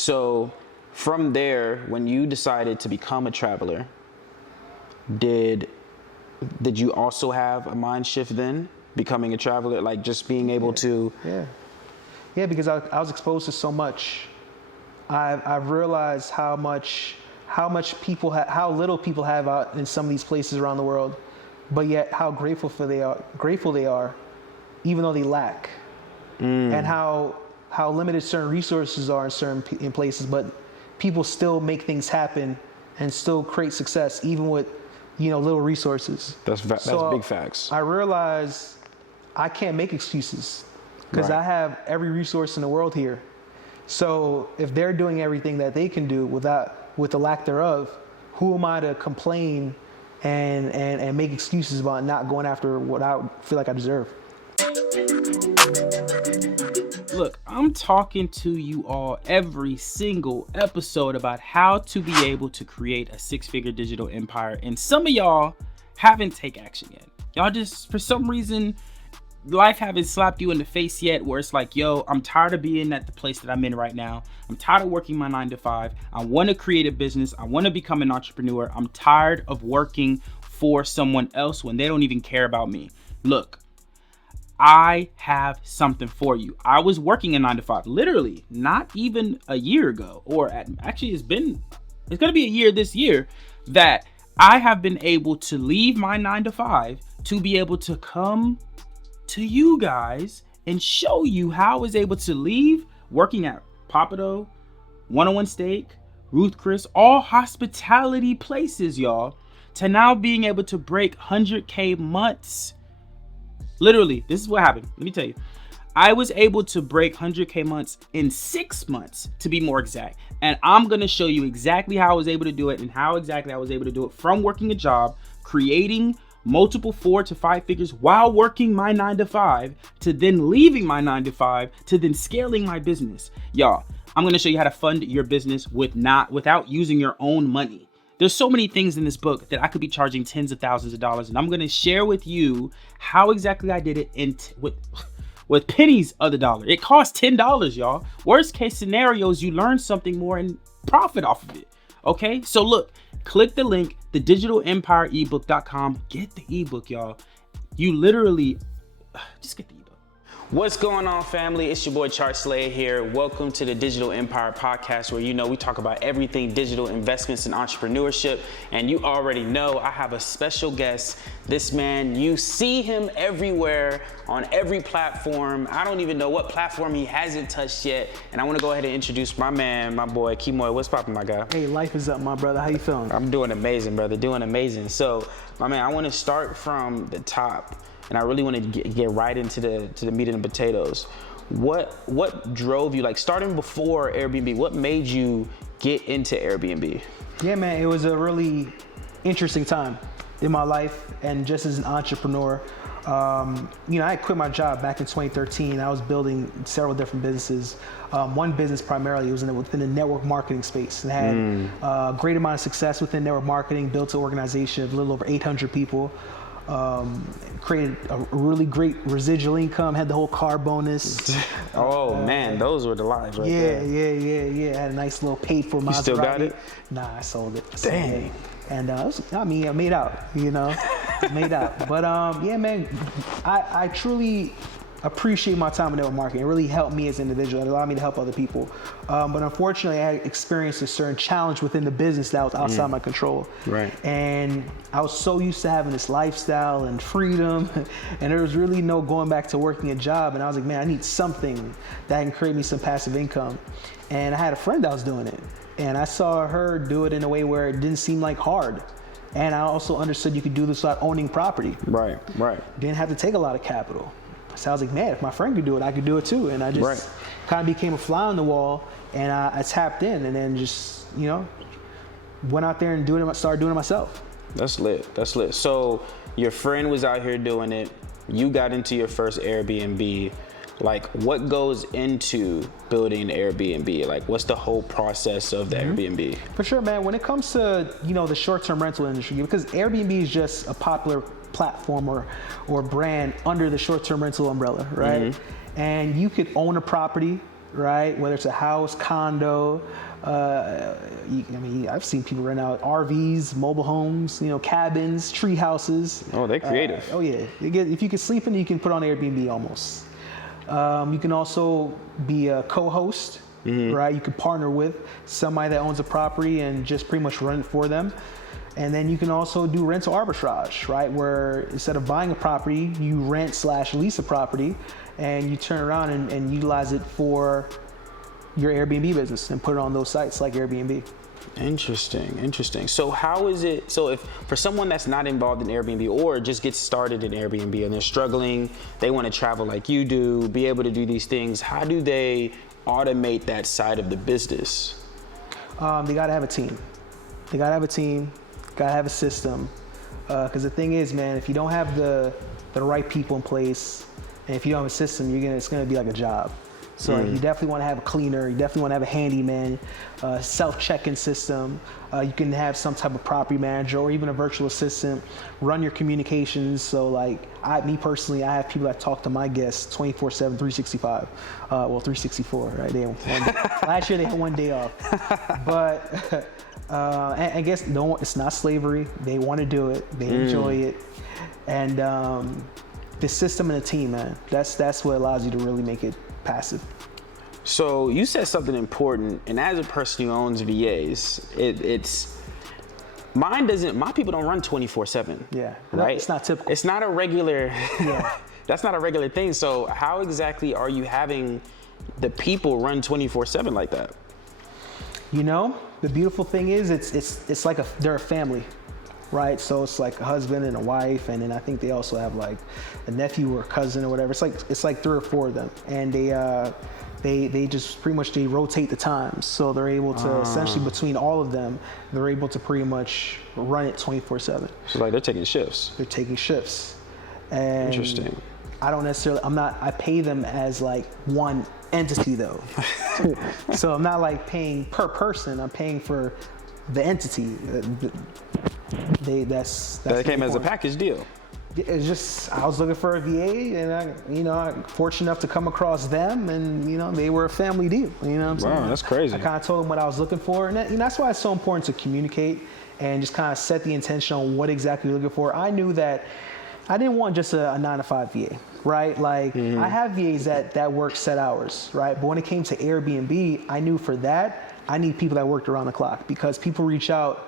So from there, when you decided to become a traveler, did you also have a mind shift then, becoming a traveler, like just being able to? Yeah, because I was exposed to so much. I've realized how little people have out in some of these places around the world, but yet how grateful they are, even though they lack, and how limited certain resources are in places, but people still make things happen and still create success, even with little resources. That's big facts. I realize I can't make excuses because I have every resource in the world here. So if they're doing everything that they can do with the lack thereof, who am I to complain and make excuses about not going after what I feel like I deserve? Look, I'm talking to you all every single episode about how to be able to create a six-figure digital empire, and some of y'all haven't taken action yet. Y'all just, for some reason, life haven't slapped you in the face yet where it's like, yo, I'm tired of being at the place that I'm in right now. I'm tired of working my 9 to 5. I want to create a business. I want to become an entrepreneur. I'm tired of working for someone else when they don't even care about me. Look, I have something for you. I was working a 9 to 5, literally not even a year ago, actually it's going to be a year this year that I have been able to leave my 9 to 5 to be able to come to you guys and show you how I was able to leave working at Papado, 101 Steak, Ruth Chris, all hospitality places, y'all, to now being able to break 100K months. Literally, this is what happened. Let me tell you. I was able to break 100K months in 6 months, to be more exact. And I'm going to show you exactly how I was able to do it and how exactly I was able to do it from working a job, creating multiple 4 to 5 figures while working my 9 to 5, to then leaving my 9 to 5, to then scaling my business. Y'all, I'm going to show you how to fund your business without using your own money. There's so many things in this book that I could be charging tens of thousands of dollars, and I'm going to share with you how exactly I did it with pennies of the dollar. It costs $10, y'all. Worst case scenarios, you learn something more and profit off of it. Okay, so look, click the link, thedigitalempire.ebook.com. Get the ebook, y'all. You literally just get the ebook. What's going on, family? It's your boy Chart Slayer here. Welcome to the Digital Empire Podcast, where we talk about everything digital investments and entrepreneurship. And you already know I have a special guest. This man, you see him everywhere on every platform. I don't even know what platform he hasn't touched yet. And I want to go ahead and introduce my man, my boy Kemoy. What's poppin', my guy? Hey, life is up, my brother. How you feeling? I'm doing amazing, brother. Doing amazing. So, my man, I want to start from the top. And I really want to get right into the meat and the potatoes. What drove you, like starting before Airbnb, what made you get into Airbnb? Yeah, man, it was a really interesting time in my life, and just as an entrepreneur. I quit my job back in 2013. I was building several different businesses. One business primarily was within the network marketing space, and had a great amount of success within network marketing, built an organization of a little over 800 people. Created a really great residual income, had the whole car bonus. Oh man, those were the lives right there. Yeah. Had a nice little paid for Maserati. You still got it? Nah, I sold it. Dang. And I made out, made out. But yeah, man, I truly appreciate my time in network marketing. It really helped me as an individual. It allowed me to help other people. But unfortunately, I had experienced a certain challenge within the business that was outside my control. Right. And I was so used to having this lifestyle and freedom, and there was really no going back to working a job. And I was like, man, I need something that can create me some passive income. And I had a friend that was doing it. And I saw her do it in a way where it didn't seem like hard. And I also understood you could do this without owning property. Right. Didn't have to take a lot of capital. So I was like, man, if my friend could do it, I could do it too. And I just kind of became a fly on the wall, and I tapped in, and then just, went out there and started doing it myself. That's lit. So your friend was out here doing it. You got into your first Airbnb. Like, what goes into building an Airbnb? Like, what's the whole process of the Airbnb? For sure, man. When it comes to, the short-term rental industry, because Airbnb is just a popular platform or brand under the short-term rental umbrella, right? And you could own a property, right? Whether it's a house, condo, I've seen people rent out RVs, mobile homes, cabins, tree houses. Oh, they're creative. Oh yeah, if you can sleep in it, you can put on Airbnb almost. You can also be a co-host, right? You can partner with somebody that owns a property and just pretty much run it for them. And then you can also do rental arbitrage, right? Where instead of buying a property, you rent/lease a property and you turn around and utilize it for your Airbnb business and put it on those sites like Airbnb. Interesting. So how is it, so if for someone that's not involved in Airbnb or just gets started in Airbnb and they're struggling, they want to travel like you do, be able to do these things, how do they automate that side of the business? They gotta have a team. Gotta have a system. Because the thing is, man, if you don't have the right people in place, and if you don't have a system, it's gonna be like a job. So you definitely want to have a cleaner. You definitely want to have a handyman, self-check-in system. You can have some type of property manager or even a virtual assistant. Run your communications. So like me personally, I have people that talk to my guests 24/7, 365. 364, right? Last year they had one day off. But I guess it's not slavery. They want to do it. They enjoy it. And the system and the team, man. That's what allows you to really make it passive. So you said something important, and as a person who owns VAs, my people don't run 24/7. Yeah, right? It's not typical. It's not a regular, Yeah. That's not a regular thing. So how exactly are you having the people run 24/7 like that? The beautiful thing is it's like they're a family, right? So it's like a husband and a wife, and then I think they also have like a nephew or a cousin or whatever. It's like 3 or 4 of them, and they just pretty much rotate the times, so they're able to essentially between all of them, they're able to pretty much run it 24/7. So like they're taking shifts. They're taking shifts. And Interesting. I pay them as like one entity though. So I'm not like paying per person, I'm paying for the entity. That came as a package deal. It's just, I was looking for a VA and I'm fortunate enough to come across them, and they were a family deal. You know what I'm saying? Wow, that's crazy. I kind of told them what I was looking for, and that's why it's so important to communicate and just kind of set the intention on what exactly you're looking for. I knew that I didn't want just a 9-to-5 VA, right? Like I have VAs that work set hours, right? But when it came to Airbnb, I knew for that, I need people that worked around the clock, because people reach out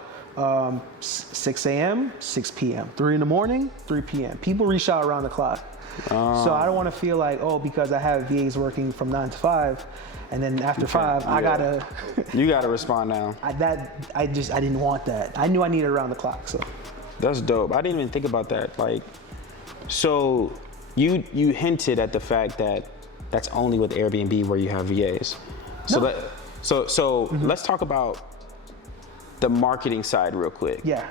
6 a.m., 6 p.m., 3 in the morning, 3 p.m. People reach out around the clock. So I don't want to feel like, because I have VAs working from 9 to 5, and then after 5, I gotta. You gotta respond now. I didn't want that. I knew I needed around the clock. So that's dope. I didn't even think about that. Like, so you hinted at the fact that that's only with Airbnb where you have VAs. So let's talk about the marketing side real quick. Yeah.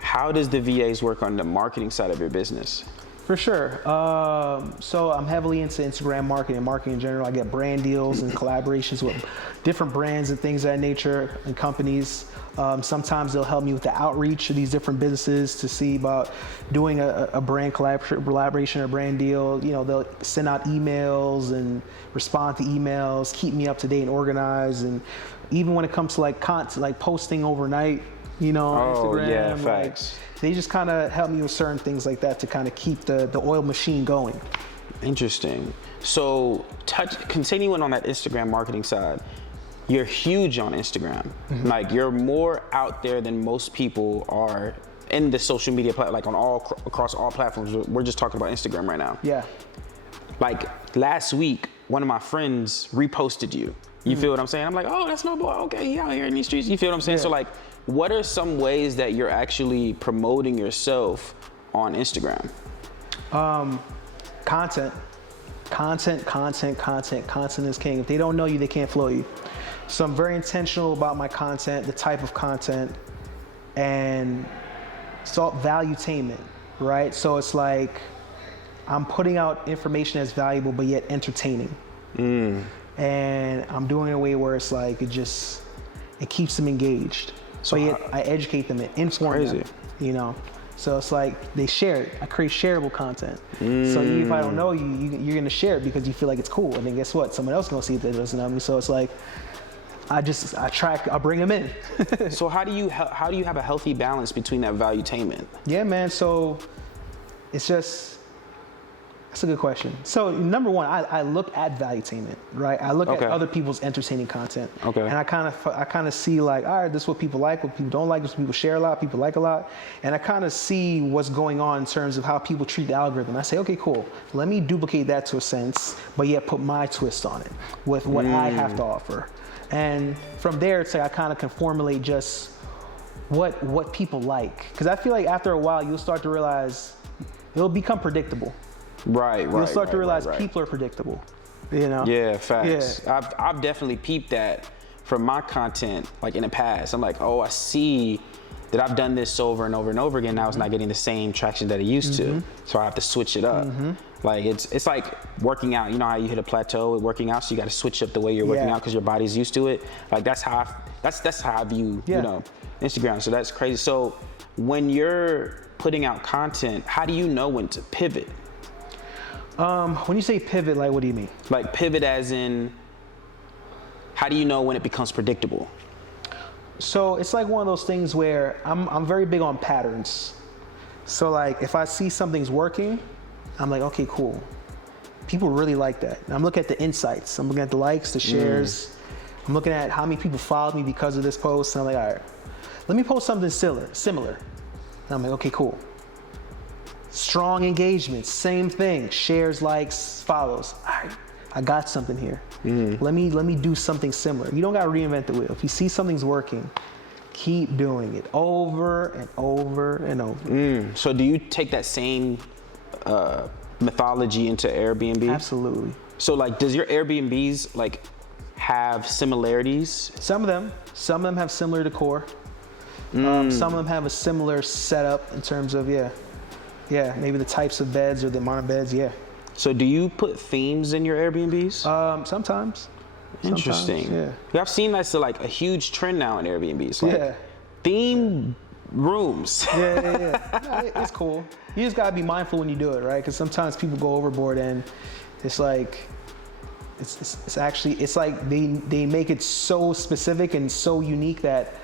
How does the VAs work on the marketing side of your business? For sure. So I'm heavily into Instagram marketing in general. I get brand deals and collaborations with different brands and things of that nature and companies. Sometimes they'll help me with the outreach of these different businesses to see about doing a brand collaboration or brand deal. They'll send out emails and respond to emails, keep me up to date and organized. And even when it comes to like content, like posting overnight, on Instagram. Yeah, facts. They just kind of help me with certain things like that to kind of keep the oil machine going. Interesting. So continuing on that Instagram marketing side, you're huge on Instagram. Like you're more out there than most people are in the social media like across all platforms. We're just talking about Instagram right now. Yeah. Like last week, one of my friends reposted you. You feel what I'm saying? I'm like, oh, that's my boy. Okay, he out here in these streets. You feel what I'm saying? Yeah. So like, what are some ways that you're actually promoting yourself on Instagram? Content is king. If they don't know you, they can't flow you. So I'm very intentional about my content, the type of content, and it's all valuetainment, right? So it's like I'm putting out information that's valuable but yet entertaining. And I'm doing it in a way where it's like it keeps them engaged. So yet I educate them and inform them, So it's like they share it. I create shareable content. So even if I don't know you, you're gonna share it because you feel like it's cool. And then guess what? Someone else gonna see it that doesn't know me. So it's like I bring them in. So how do you have a healthy balance between that valuetainment? Yeah, man. So it's just, that's a good question. So number one, I look at valuetainment, right? I look at other people's entertaining content. Okay. And I kind of see like, all right, this is what people like, what people don't like, this is what people share a lot, people like a lot. And I kind of see what's going on in terms of how people treat the algorithm. I say, okay, cool. Let me duplicate that to a sense, but yet put my twist on it with what I have to offer. And from there, it's like I kind of can formulate just what people like. Because I feel like after a while, you'll start to realize it'll become predictable. Right. You'll start to realize people are predictable, you know? Yeah, facts. Yeah. I've definitely peeped that from my content, like in the past. I'm like, oh, I see that I've done this over and over and over again. Now it's not getting the same traction that it used to. So I have to switch it up. Like it's like working out. You know how you hit a plateau with working out, so you got to switch up the way you're working out because your body's used to it. Like that's how I view you know, Instagram. So that's crazy. So when you're putting out content, how do you know when to pivot? When you say pivot, like what do you mean? Like pivot as in, how do you know when it becomes predictable? So it's like one of those things where I'm very big on patterns. So like if I see something's working, I'm like, okay, cool. People really like that. And I'm looking at the insights. I'm looking at the likes, the shares. I'm looking at how many people followed me because of this post. And I'm like, all right, let me post something similar. And I'm like, okay, cool. Strong engagement, same thing. Shares, likes, follows. All right, I got something here. Let me do something similar. You don't gotta reinvent the wheel. If you see something's working, keep doing it over and over and over. So do you take that same mythology into Airbnb? Absolutely. So like, does your Airbnbs like have similarities? Some of them have similar decor. Some of them have a similar setup in terms of maybe the types of beds or the amount of beds. So do you put themes in your Airbnbs? Sometimes. Interesting. Yeah. I've seen that's like a huge trend now in Airbnbs. Like theme rooms. It's cool. You just gotta be mindful when you do it, right? Because sometimes people go overboard and it's like, it's actually, it's like they make it so specific and so unique that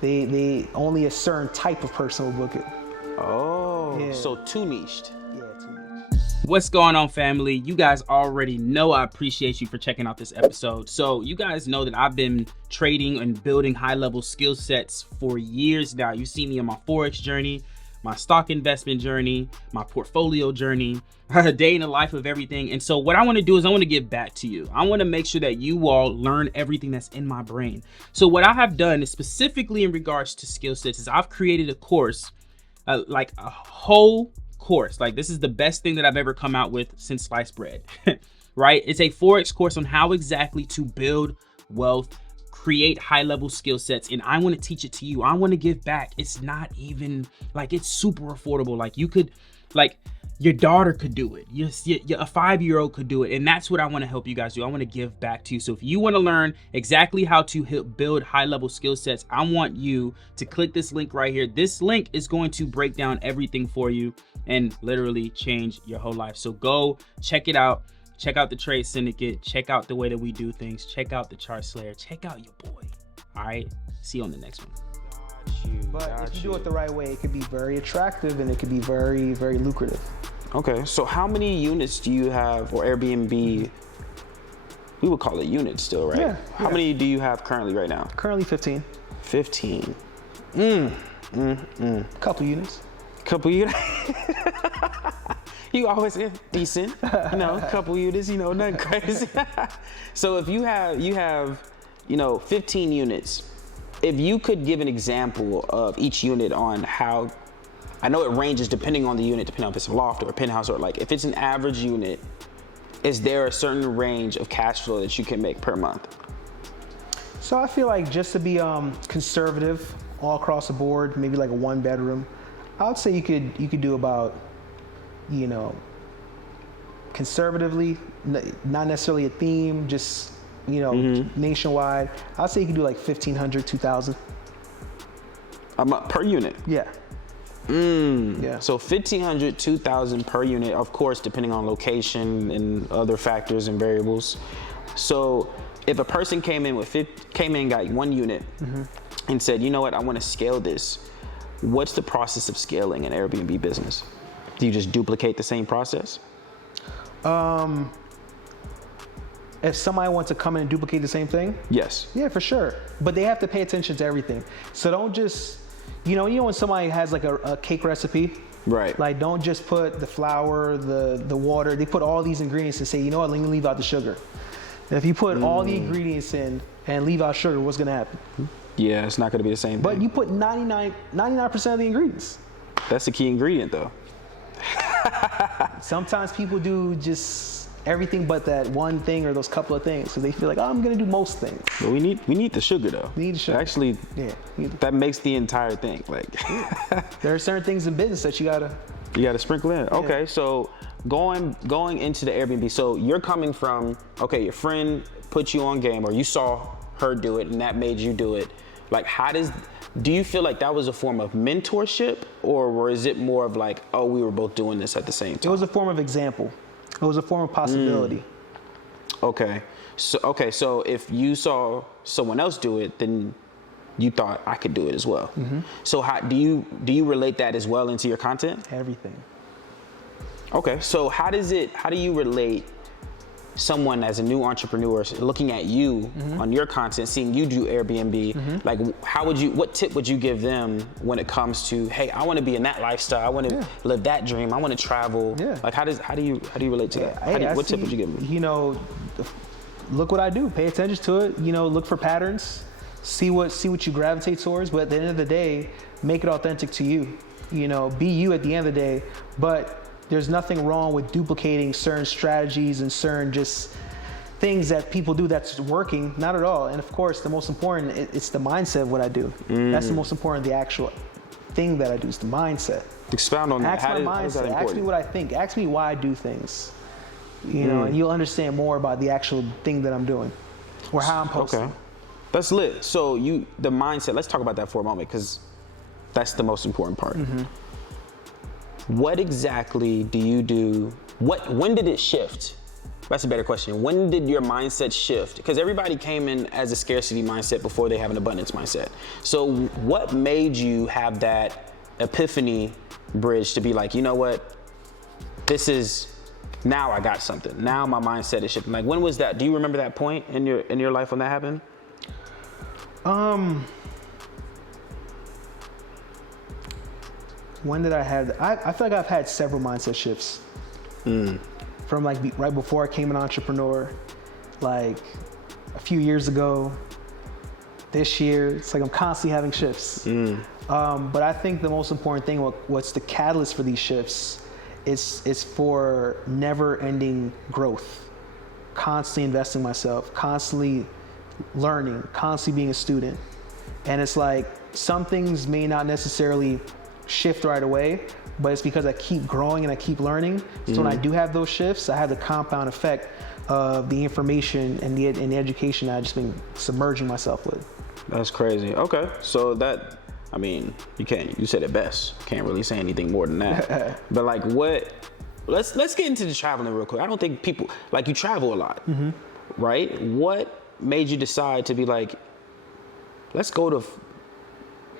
they only a certain type of person will book it. Oh, so too niched. Yeah, too niche. What's going on, family? You guys already know I appreciate you for checking out this episode. So you guys know that I've been trading and building high-level skill sets for years now. You see me on my Forex journey, my stock investment journey, my portfolio journey, a day in the life of everything. And so what I want to do is I want to give back to you. I want to make sure that you all learn everything that's in my brain. So what I have done is specifically in regards to skill sets is I've created a course, like a whole course. Like this is the best thing that I've ever come out with since sliced bread, right? It's a Forex course on how exactly to build wealth, create high-level skill sets, and I want to teach it to you. I want to give back. It's not even like, it's super affordable. Like you could, like your daughter could do it. A 5-year-old could do it. And that's what I want to help you guys do. I want to give back to you. So if you want to learn exactly how to build high-level skill sets, I want you to click this link right here. This link is going to break down everything for you and literally change your whole life. So go check it out. Check out the Trade Syndicate. Check out the way that we do things. Check out the Chart Slayer. Check out your boy. All right. See you on the next one. But if you do it the right way, it could be very attractive and it could be very, very lucrative. Okay, so how many units do you have, or Airbnb, we would call it units still, right? Yeah. How many do you have currently right now? Currently 15. 15. Couple units. Couple units. You always decent, you know, couple units, you know, nothing crazy. So if you have, you know, 15 units, if you could give an example of each unit on how, I know it ranges depending on the unit, depending on if it's a loft or a penthouse, or like if it's an average unit, is there a certain range of cash flow that you can make per month? So I feel like just to be conservative all across the board, maybe like a 1-bedroom, I would say you could do about, you know, conservatively, not necessarily a theme, just, you know, nationwide. I'd say you can do like 1,500, 2,000. A month per unit? Yeah. Yeah. So 1,500, 2,000 per unit, of course, depending on location and other factors and variables. So if a person came in got one unit and said, you know what, I want to scale this. What's the process of scaling an Airbnb business? Do you just duplicate the same process? If somebody wants to come in and duplicate the same thing, Yes. yeah, for sure. But they have to pay attention to everything. So don't just, you know when somebody has like a cake recipe, Right. like don't just put the flour, the water. They put all these ingredients and say, you know what, let me leave out the sugar. And if you put all the ingredients in and leave out sugar, what's gonna happen? Yeah, it's not going to be the same But thing. you put 99% of the ingredients. That's the key ingredient, though. Sometimes people do just everything but that one thing or those couple of things because they feel like, oh, I'm gonna do most things. But we need the sugar, though. We need the sugar. Actually, Yeah. that makes the entire thing. Like, There are certain things in business that you gotta. you got to sprinkle in. Okay, so going into the Airbnb. So you're coming from, okay, your friend put you on game, or you saw her do it, and that made you do it. Like, do you feel like that was a form of mentorship, or was it more of like, oh, we were both doing this at the same It time? was a form of example. It was a form of possibility. Okay, so if you saw someone else do it, then you thought I could do it as well. So how do you relate that as well into your content? Everything. Okay, so how do you relate someone as a new entrepreneur looking at you on your content, seeing you do Airbnb, like what tip would you give them when it comes to, hey, I want to be in that lifestyle, I want to live that dream, I want to travel. Yeah. Like how do you relate to that? What tip would you give me? You know, look what I do. Pay attention to it. You know, look for patterns. See what you gravitate towards. But at the end of the day, make it authentic to you. You know, be you at the end of the day. But there's nothing wrong with duplicating certain strategies and certain just things that people do that's working. Not at all. And of course, the most important, it's the mindset of what I do. That's the most important. The actual thing that I do is the mindset. Expound on that. Ask my How is that mindset. Ask me important? what I think. Ask me why I do things. You know, and you'll understand more about the actual thing that I'm doing or how I'm posting. Okay, that's lit. So the mindset. Let's talk about that for a moment because that's the most important part. What exactly do you do? When did it shift? That's a better question. When did your mindset shift? Because everybody came in as a scarcity mindset before they have an abundance mindset. So what made you have that epiphany bridge to be like, you know what? Now I got something. Now my mindset is shifting. Like, when was that? Do you remember that point in your life when that happened? When did I have? I feel like I've had several mindset shifts. From like right before I became an entrepreneur, like a few years ago, this year. It's like I'm constantly having shifts. But I think the most important thing, what's the catalyst for these shifts, is for never-ending growth. Constantly investing in myself, constantly learning, constantly being a student. And it's like some things may not necessarily shift right away, but it's because I keep growing and I keep learning. So when I do have those shifts, I have the compound effect of the information and the education I've just been submerging myself with. That's crazy. Okay, so that, I mean, you said it best. Can't really say anything more than that. But like let's get into the traveling real quick. I don't think people, like, you travel a lot, right? What made you decide to be like, let's go to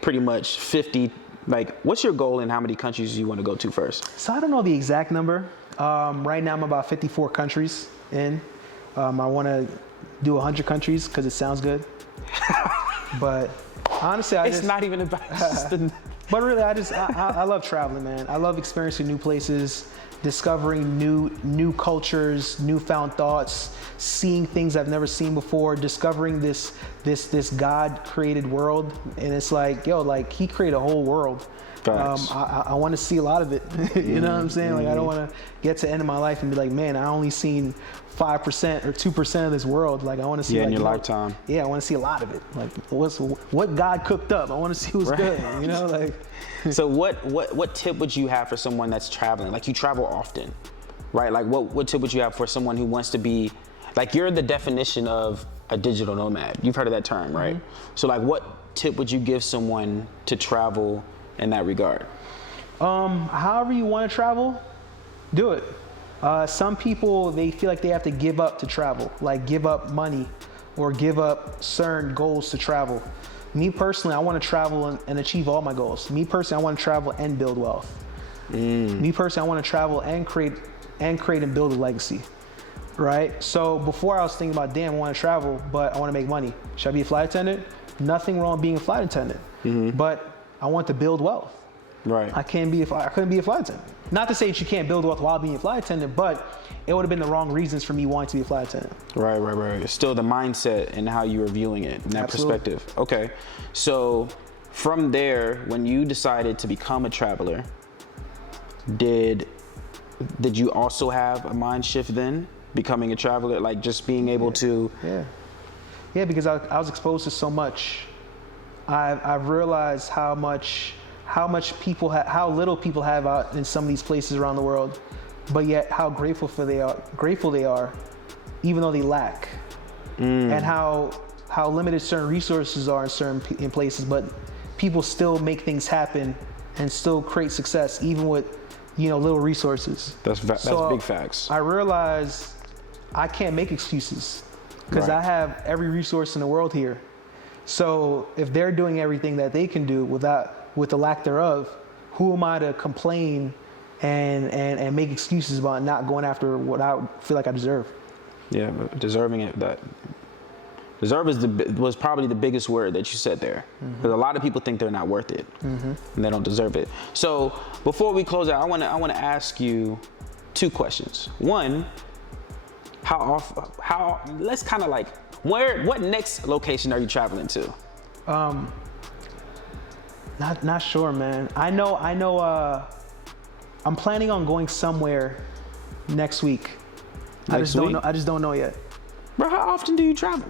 pretty much 50, like, what's your goal and how many countries you want to go to first? So I don't know the exact number. Right now I'm about 54 countries in. I want to do 100 countries because it sounds good. But honestly, It's not even about But really, I love traveling, man. I love experiencing new places, discovering new cultures, newfound thoughts, seeing things I've never seen before, discovering this God-created world. And it's like, yo, like, he created a whole world. I want to see a lot of it. You know what I'm saying? Like, I don't want to get to the end of my life and be like, man, I only seen 5% or 2% of this world. Like, I want to see, in like, your lifetime. Yeah, I want to see a lot of it. Like, what God cooked up. I want to see what's good. You know, like. So what tip would you have for someone that's traveling? Like, you travel often, right? Like, what tip would you have for someone who wants to be, like, you're the definition of a digital nomad. You've heard of that term, right? So, like, what tip would you give someone to travel in that regard? However you want to travel, do it. Some people, they feel like they have to give up to travel, like give up money or give up certain goals to travel. Me personally, I want to travel and achieve all my goals. Me personally, I want to travel and build wealth. Me personally, I want to travel and create and build a legacy, right? So before I was thinking about, damn, I want to travel, but I want to make money. Should I be a flight attendant? Nothing wrong with being a flight attendant, but I want to build wealth. Right. I couldn't be a flight attendant. Not to say that you can't build wealth while being a flight attendant, but it would have been the wrong reasons for me wanting to be a flight attendant. Right. It's still the mindset and how you were viewing it in that perspective. Okay. So from there, when you decided to become a traveler, did you also have a mind shift then, becoming a traveler, like just being able to? Yeah, because I was exposed to so much. I've realized how little people have out in some of these places around the world, but yet how grateful they are, even though they lack, and how limited certain resources are in places, but people still make things happen and still create success even with little resources. That's big facts. I realize I can't make excuses because I have every resource in the world here. So if they're doing everything that they can do with the lack thereof, who am I to complain and make excuses about not going after what I feel like I deserve? Yeah, but deserving it, deserve was probably the biggest word that you said there, because a lot of people think they're not worth it and they don't deserve it. So before we close out, I want to ask you two questions. One, let's kind of like, what next location are you traveling to? Not sure, man. I know. I'm planning on going somewhere next week. I just don't know yet. Bro, how often do you travel?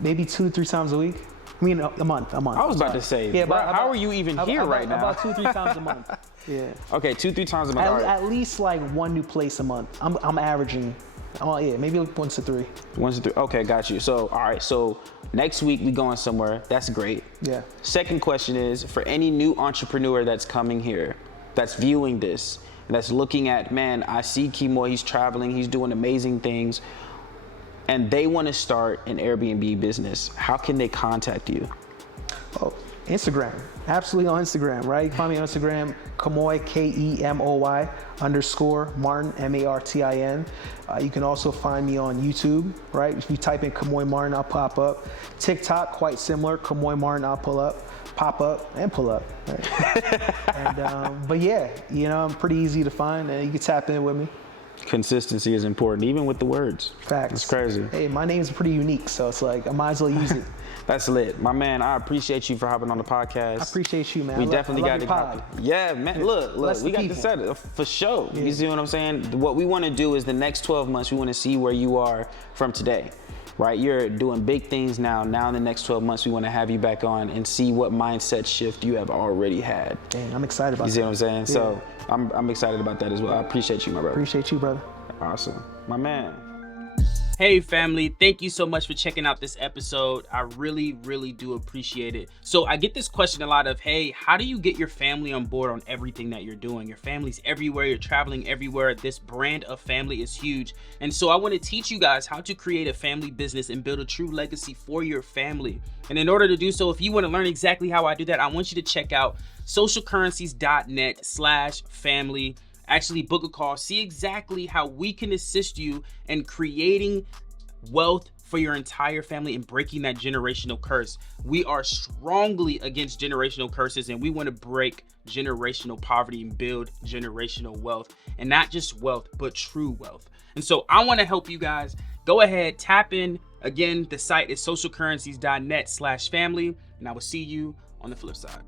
Maybe 2-3 times a week. I mean, a month. I was about to say, yeah, bro, how are you even here right now? About 2-3 times a month. Yeah. Okay, 2-3 times a month. At least like one new place a month. I'm averaging. Oh yeah, maybe 1 to 3. 1 to 3. Okay, got you. So all right, so next week we going somewhere. That's great. Yeah. Second question is, for any new entrepreneur that's coming here, that's viewing this, and that's looking at, man, I see Kemoy, he's traveling, he's doing amazing things, and they want to start an Airbnb business, how can they contact you? Oh, Instagram. Absolutely on Instagram, right? You can find me on Instagram, Kemoy, KEMOY _Martin, MARTIN. You can also find me on YouTube, right? If you type in Kemoy Martin, I'll pop up. TikTok, quite similar, Kemoy Martin, I'll pop up and pull up. Right? But yeah, I'm pretty easy to find, and you can tap in with me. Consistency is important, even with the words. Facts. It's crazy. Hey, my name's pretty unique, so it's like I might as well use it. That's lit. My man, I appreciate you for hopping on the podcast. I appreciate you, man. We definitely got to pod. Yeah, man. Look, we got to set it for sure. Yeah. You see what I'm saying? What we want to do is the next 12 months, we want to see where you are from today. Right? You're doing big things now. Now in the next 12 months, we want to have you back on and see what mindset shift you have already had. Dang, I'm excited about that. You see what I'm saying? Yeah. So I'm excited about that as well. I appreciate you, my brother. Appreciate you, brother. Awesome. My man. Hey family, thank you so much for checking out this episode. I really do appreciate it. So I get this question a lot of, hey, how do you get your family on board on everything that you're doing? Your family's everywhere, you're traveling everywhere. This brand of family is huge. And so I want to teach you guys how to create a family business and build a true legacy for your family. And in order to do so, if you want to learn exactly how I do that, I want you to check out socialcurrencies.net/family. Actually book a call, see exactly how we can assist you in creating wealth for your entire family and breaking that generational curse. We are strongly against generational curses, and we want to break generational poverty and build generational wealth, and not just wealth, but true wealth. And so I want to help you guys. Go ahead, tap in. Again, the site is socialcurrencies.net/family, and I will see you on the flip side.